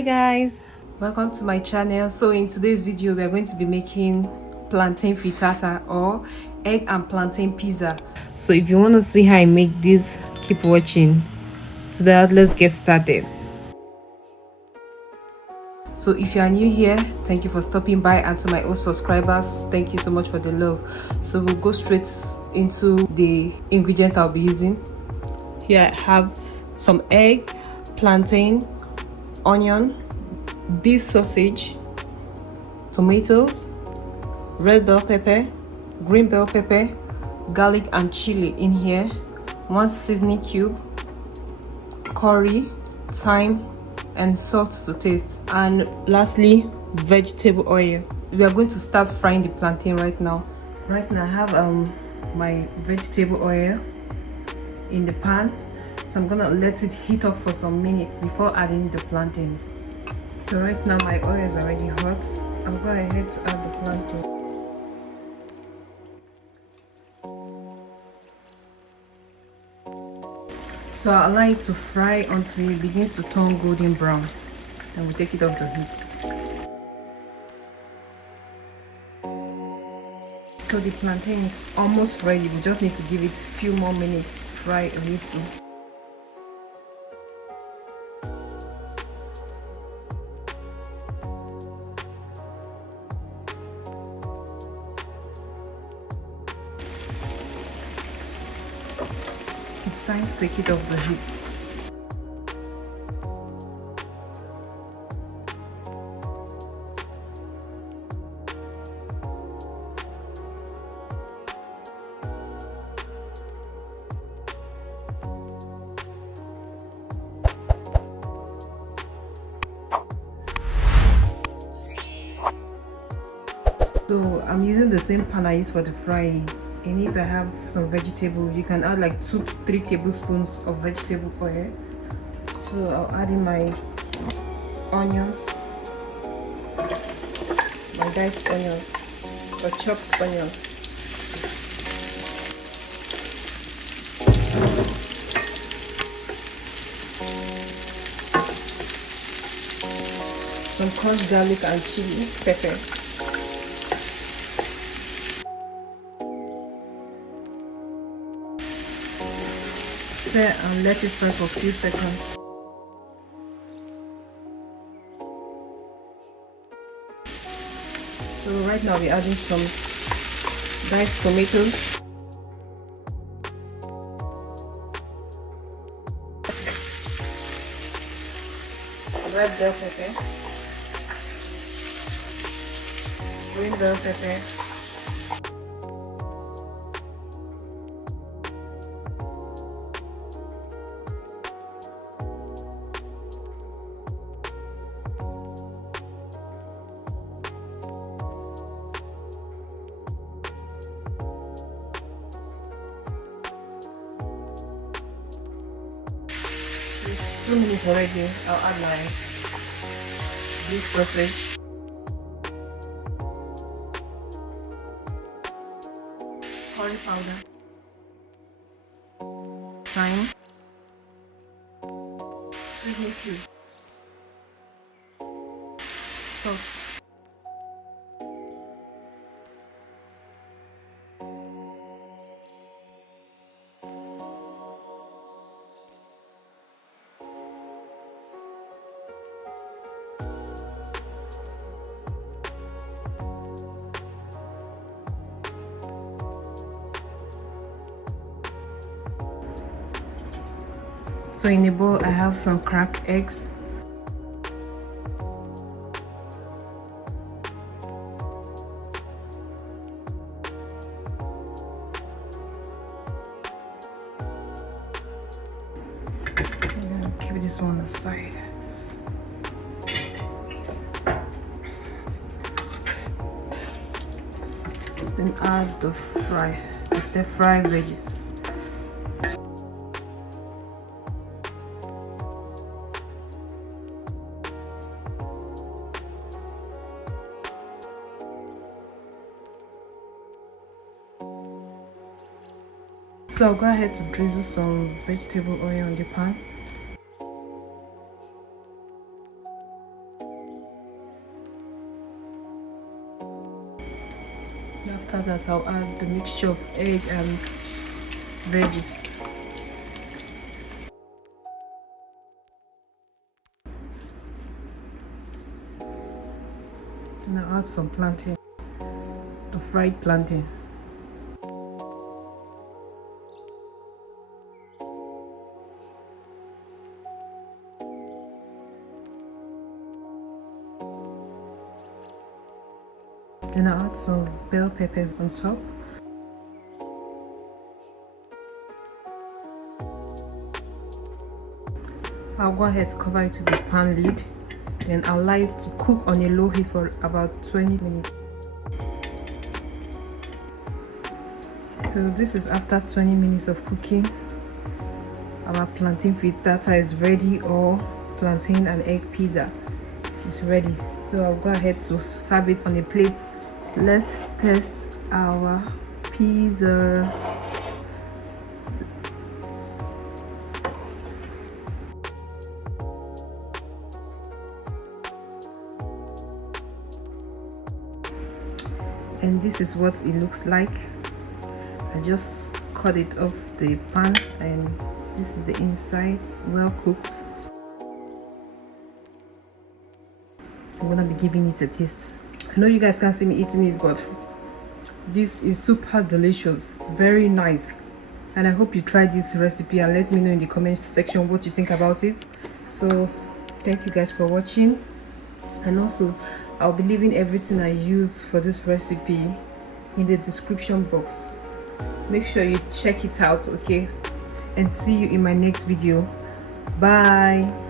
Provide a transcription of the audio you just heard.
Hi guys, welcome to my channel. So in today's video we are going to be making plantain frittata or egg and plantain pizza. So if you want to see how I make this, keep watching. To that, let's get started. So if you are new here, thank you for stopping by, and to my old subscribers, thank you so much for the love. So we'll go straight into the ingredient I'll be using. Here I have some egg, plantain, onion, beef sausage, tomatoes, red bell pepper, green bell pepper, garlic and chili in here, one seasoning cube, curry, thyme and salt to taste, and lastly vegetable oil. We are going to start frying the plantain right now. I have my vegetable oil in the pan, so I'm gonna let it heat up for some minutes before adding the plantains. So right now my oil is already hot. I'll go ahead to add the plantain. So I'll allow it to fry until it begins to turn golden brown. Then we'll take it off the heat. So the plantain is almost ready. We just need to give it a few more minutes, fry a little. It's time to take it off the heat. So I'm using the same pan I use for the frying. In it I have some vegetable. You can add like 2 to 3 tablespoons of vegetable oil. So I'll add in my onions, my diced onions or chopped onions. Some crushed garlic and chili pepper. Stir and let it fry for a few seconds. So right now we're adding some diced tomatoes, red bell pepper, green bell pepper, It's 2 minutes already. I'll add my beef sausage, curry powder, thyme, seasoning cube, salt. So in a bowl I have some cracked eggs, keep this one aside. Then add the stir fry veggies. So I'll go ahead to drizzle some vegetable oil on the pan. After that, I'll add the mixture of egg and veggies. Now add some plantain, the fried plantain. Then I'll add some bell peppers on top. I'll go ahead to cover it with the pan lid. Then I'll allow it to cook on a low heat for about 20 minutes. So this is after 20 minutes of cooking. Our plantain frittata is ready, or plantain and egg pizza is ready. So I'll go ahead to serve it on a plate. Let's test our pizza. And this is what it looks like. I just cut it off the pan, and this is the inside, well cooked. I'm gonna be giving it a taste. I know you guys can't see me eating it, but this is super delicious, very nice. And I hope you try this recipe and let me know in the comment section what you think about it. So thank you guys for watching, and also I'll be leaving everything I used for this recipe in the description box. Make sure you check it out, okay? And see you in my next video. Bye.